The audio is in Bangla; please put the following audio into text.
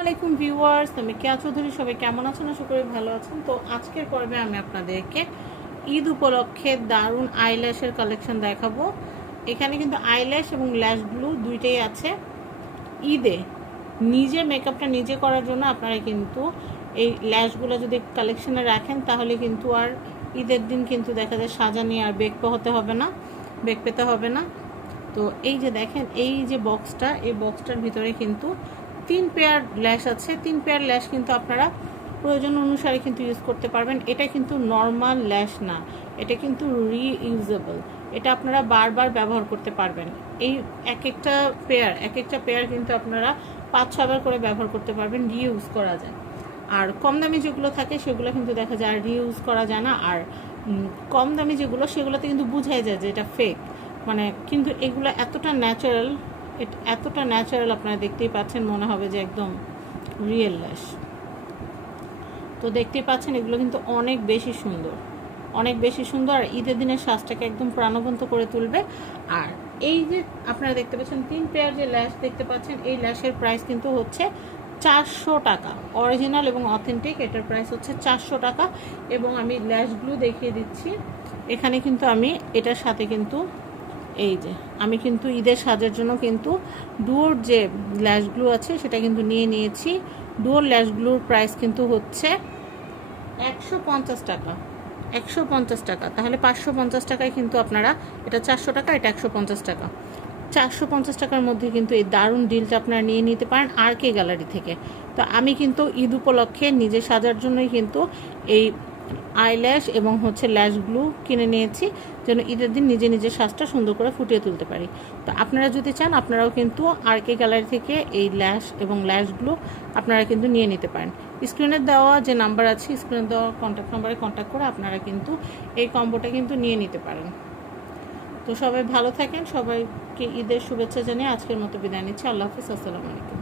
আসসালামাইকুম ভিউয়ার্স, আমি কেয়া চৌধুরী। সবাই কেমন আছেন? আশা করি ভালো আছেন। তো আজকের পর্বে আমি আপনাদেরকে ঈদ উপলক্ষে দারুণ আইল্যাশের কালেকশন দেখাবো। এখানে কিন্তু আইল্যাশ এবং ল্যাশ গ্লু দুইটাই আছে। ঈদে নিজের মেকআপটা নিজে করার জন্য আপনারা কিন্তু এই ল্যাশগুলো যদি কালেকশনে রাখেন তাহলে কিন্তু আর ঈদের দিন কিন্তু দেখা যায় সাজানি আর বেগ পেতে হবে না। তো এই যে দেখেন, এই যে বক্সটা, এই বক্সটার ভিতরে কিন্তু 3 পেয়ার ল্যাশ আছে। 3 পেয়ার ল্যাশ কিন্তু আপনারা প্রয়োজন অনুসারে কিন্তু ইউজ করতে পারবেন। এটা কিন্তু নর্মাল ল্যাশ না, এটা কিন্তু রিইউজেবল। এটা আপনারা বারবার ব্যবহার করতে পারবেন। এই এক একটা পেয়ার কিন্তু আপনারা 5-6 বার করে ব্যবহার করতে পারবেন, রিইউজ করা যায়। আর কম দামি যেগুলো থাকে সেগুলো কিন্তু দেখা যায় রিইউজ করা যায় না। আর কম দামি যেগুলো, সেগুলোতে কিন্তু বোঝাই যায় যে এটা ফেক। মানে কিন্তু এগুলো এতটা ন্যাচারাল আপনারা দেখতেই পাচ্ছেন, মনে হবে যে একদম রিয়েল ল্যাশ। তো দেখতেই পাচ্ছেন এগুলো কিন্তু অনেক বেশি সুন্দর আর ঈদের দিনের সাজটাকে একদম প্রাণবন্ত করে তুলবে। আর এই যে আপনারা দেখতে পাচ্ছেন 3 পেয়ার যে ল্যাশ দেখতে পাচ্ছেন, এই ল্যাশের প্রাইস কিন্তু হচ্ছে 400 টাকা। অরিজিনাল এবং অথেন্টিক, এটার প্রাইস হচ্ছে 400 টাকা। এবং আমি ল্যাশগুলো দেখিয়ে দিচ্ছি। এখানে কিন্তু আমি এটার সাথে কিন্তু এই যে আমি কিন্তু ঈদের সাজের জন্য কিন্তু ডুয়োর যে ল্যাশগুলো আছে সেটা কিন্তু নিয়ে নিয়েছি। ডুয়োর ল্যাশগুলোর প্রাইস কিন্তু হচ্ছে 150 টাকা। 150 টাকা, তাহলে 550 টাকায় কিন্তু আপনারা, এটা 400 টাকা, এটা 150 টাকা। 450 টাকার মধ্যে কিন্তু এই দারুণ ডিলটা আপনারা নিয়ে নিতে পারেন আর কে গ্যালারি থেকে। তো আমি কিন্তু ঈদ উপলক্ষে নিজে সাজার জন্যই কিন্তু এই আইল্যাশ এবং ল্যাশগুলো কিনে নিয়েছি, যেন ঈদের দিন নিজে সাজটা সুন্দর করে ফুটিয়ে তুলতে পারি। তো আপনারা যদি চান, আপনারাও কিন্তু আর কে গ্যালারি থেকে এই ল্যাশ এবং ল্যাশগুলো আপনারা কিন্তু নিয়ে নিতে পারেন। স্ক্রিনে দেওয়া যে নাম্বার আছে, স্ক্রিনে দেওয়া কন্ট্যাক্ট নাম্বারে কন্ট্যাক্ট করে আপনারা কিন্তু এই কম্বোটা কিন্তু নিয়ে নিতে পারেন। তো সবাই ভালো থাকেন, সবাইকে ঈদের শুভেচ্ছা জানিয়ে আজকের মতো বিদায় নিচ্ছি। আল্লাহ হাফিজ, আসসালামু আলাইকুম।